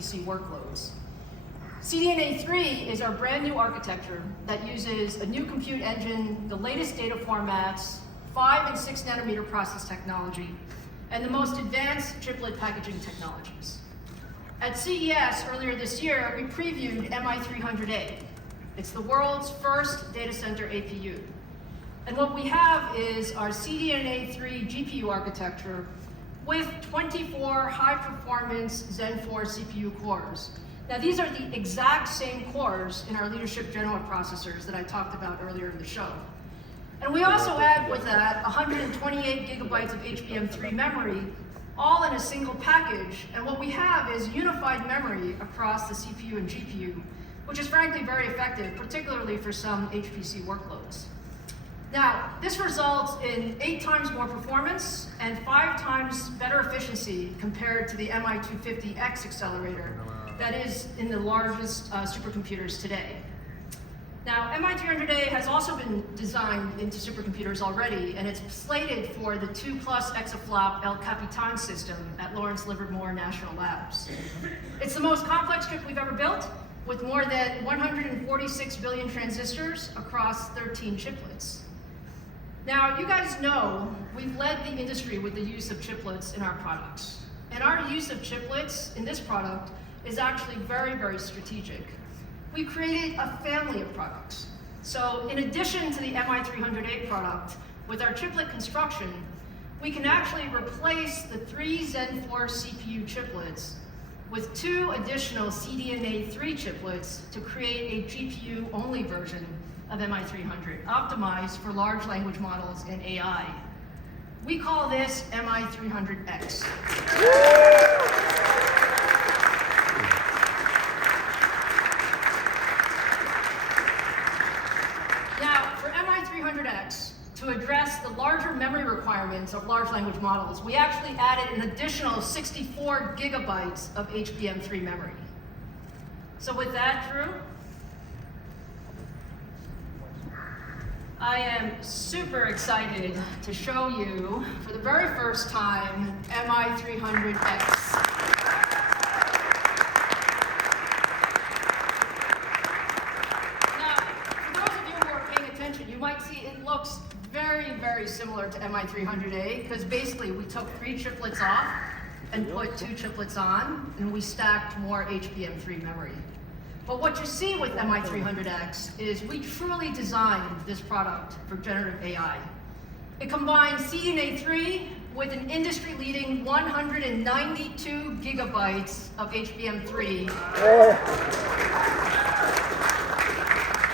HPC workloads. CDNA 3 is our brand new architecture that uses a new compute engine, the latest data formats, 5 and 6 nanometer process technology, and the most advanced chiplet packaging technologies. At CES earlier this year, we previewed MI300A. It's the world's first data center APU. And what we have is our CDNA 3 GPU architecture with 24 high-performance Zen 4 CPU cores. Now, these are the exact same cores in our leadership Genoa processors that I talked about earlier in the show. And we also add with that 128 gigabytes of HBM3 memory, all in a single package. And what we have is unified memory across the CPU and GPU, which is frankly very effective, particularly for some HPC workloads. Now, this results in 8 times more performance and 5 times better efficiency compared to the MI250X accelerator that is in the largest supercomputers today. Now, MI300A has also been designed into supercomputers already, and it's slated for the 2+ exaflop El Capitan system at Lawrence Livermore National Labs. It's the most complex chip we've ever built, with more than 146 billion transistors across 13 chiplets. Now, you guys know we've led the industry with the use of chiplets in our products. And our use of chiplets in this product is actually very, very strategic. We created a family of products. So in addition to the MI300A product, with our chiplet construction, we can actually replace the 3 Zen 4 CPU chiplets with 2 additional CDNA 3 chiplets to create a GPU-only version of MI300, optimized for large language models and AI. We call this MI300X. Now, for MI300X, to address the larger memory requirements of large language models, we actually added an additional 64 gigabytes of HBM3 memory. So with that, Drew, I am super excited to show you, for the very first time, MI300X. Now, for those of you who are paying attention, you might see it looks very, very similar to MI300A, because basically we took 3 chiplets off and put 2 chiplets on, and we stacked more HBM3 memory. But what you see with MI300X is we truly designed this product for generative AI. It combines CDNA 3 with an industry-leading 192 gigabytes of HBM3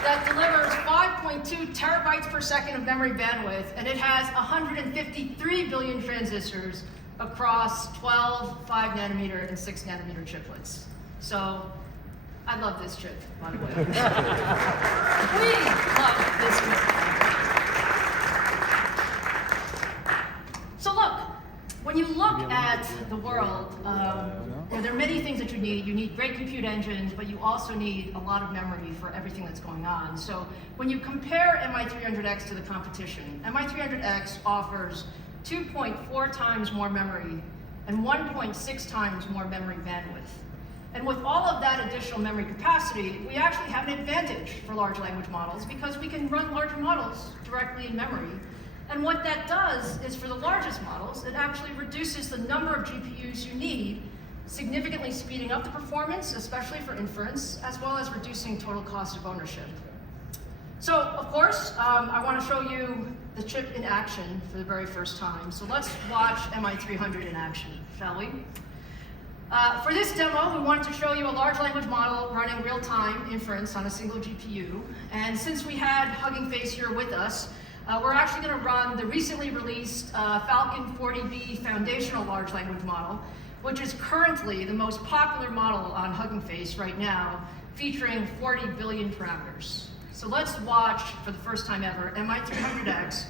that delivers 5.2 terabytes per second of memory bandwidth, and it has 153 billion transistors across 12 5 nanometer and 6 nanometer chiplets. So, I love this chip, by the way. We love this chip. So look, when you look at the world, there are many things that you need. You need great compute engines, but you also need a lot of memory for everything that's going on. So when you compare MI300X to the competition, MI300X offers 2.4 times more memory and 1.6 times more memory bandwidth. And with all of that additional memory capacity, we actually have an advantage for large language models because we can run larger models directly in memory. And what that does is, for the largest models, it actually reduces the number of GPUs you need, significantly speeding up the performance, especially for inference, as well as reducing total cost of ownership. So, of course, I want to show you the chip in action for the very first time. So let's watch MI300 in action, shall we? For this demo, we wanted to show you a large language model running real-time inference on a single GPU. And since we had Hugging Face here with us, we're actually going to run the recently released Falcon 40B foundational large language model, which is currently the most popular model on Hugging Face right now, featuring 40 billion parameters. So let's watch, for the first time ever, MI300X